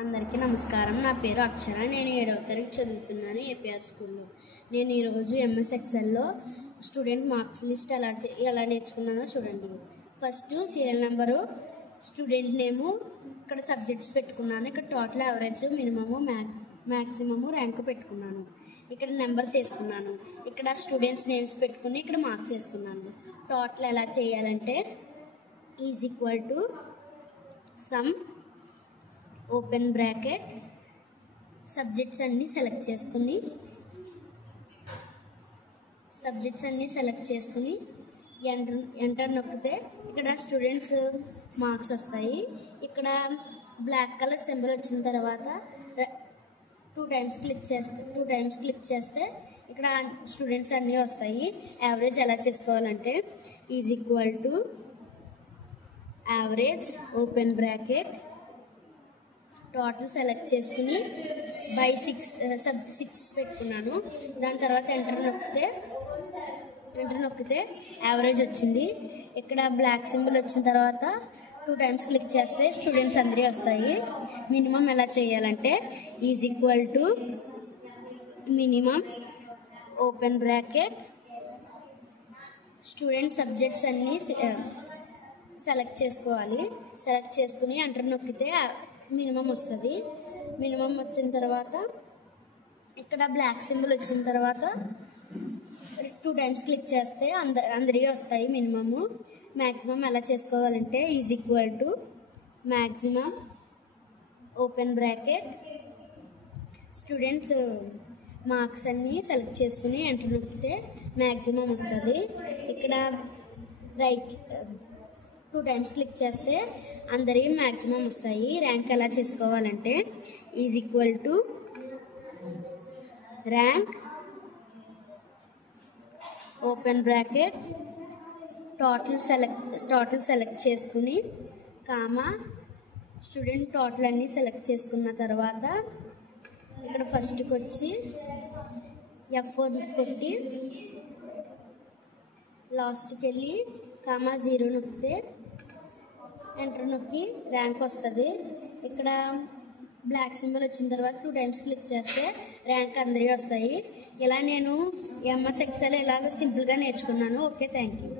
అందరికీ నమస్కారం. నా పేరు అక్షర. నేను 7వ తరగతి చదువుతున్నాను ఏపీఆర్ స్కూల్లో. నేను ఈరోజు ఎంఎస్ ఎక్సెల్లో స్టూడెంట్ మార్క్స్ లిస్ట్ ఎలా నేర్చుకున్నానో చూడండి. ఫస్ట్ సీరియల్ నెంబరు, స్టూడెంట్ నేము, ఇక్కడ సబ్జెక్ట్స్ పెట్టుకున్నాను. ఇక్కడ total average, minimum, maximum, rank పెట్టుకున్నాను. ఇక్కడ నెంబర్స్ వేసుకున్నాను. ఇక్కడ స్టూడెంట్స్ నేమ్స్ పెట్టుకుని ఇక్కడ మార్క్స్ వేసుకున్నాను. టోటల్ ఎలా చేయాలంటే is equal to some open bracket subjects అన్నీ సెలెక్ట్ చేసుకుని ఎంటర్ నొక్కితే ఇక్కడ స్టూడెంట్స్ మార్క్స్ వస్తాయి. ఇక్కడ బ్లాక్ కలర్ సింబల్ వచ్చిన తర్వాత 2 టైమ్స్ క్లిక్ చేస్తే ఇక్కడ స్టూడెంట్స్ అన్నీ వస్తాయి. యావరేజ్ ఎలా చేసుకోవాలంటే is equal to average open bracket total select చేసుకుని బై 6 పెట్టుకున్నాను. దాని తర్వాత ఎంటర్ నొక్కితే యావరేజ్ వచ్చింది. ఇక్కడ బ్లాక్ సింబల్ వచ్చిన తర్వాత 2 టైమ్స్ క్లిక్ చేస్తే స్టూడెంట్స్ అందరి వస్తాయి. మినిమం ఎలా చేయాలంటే is equal to minimum open bracket student subjects అన్నీ సెలెక్ట్ చేసుకోవాలి. సెలెక్ట్ చేసుకుని ఎంటర్ నొక్కితే మినిమం వస్తుంది. మినిమం వచ్చిన తర్వాత ఇక్కడ బ్లాక్ సింబల్ వచ్చిన తర్వాత 2 టైమ్స్ క్లిక్ చేస్తే అందరికీ వస్తాయి మినిమము. మ్యాక్సిమం ఎలా చేసుకోవాలంటే is equal to maximum open bracket students marks అన్నీ సెలెక్ట్ చేసుకుని ఎంటర్ నొక్కితే మ్యాక్సిమం వస్తుంది. ఇక్కడ రైట్ 2 టైమ్స్ క్లిక్ చేస్తే అందరి మ్యాక్సిమం వస్తాయి. ర్యాంక్ ఎలా చేసుకోవాలంటే is equal to rank open bracket total select చేసుకుని కామా స్టూడెంట్ టోటల్ అన్నీ సెలెక్ట్ చేసుకున్న తర్వాత ఇక్కడ ఫస్ట్కి వచ్చి F4 కొట్టి లాస్ట్కి వెళ్ళి కామా 0 నొక్కితే ఎంటర్ నొక్కి ర్యాంక్ వస్తుంది. ఇక్కడ బ్లాక్ సింబల్ వచ్చిన తర్వాత 2 టైమ్స్ క్లిక్ చేస్తే ర్యాంక్ అందరికీ వస్తాయి. ఇలా నేను ఎంఎస్ ఎక్సెల్ ఇలాగ సింపుల్గా నేర్చుకున్నాను. Okay, thank you.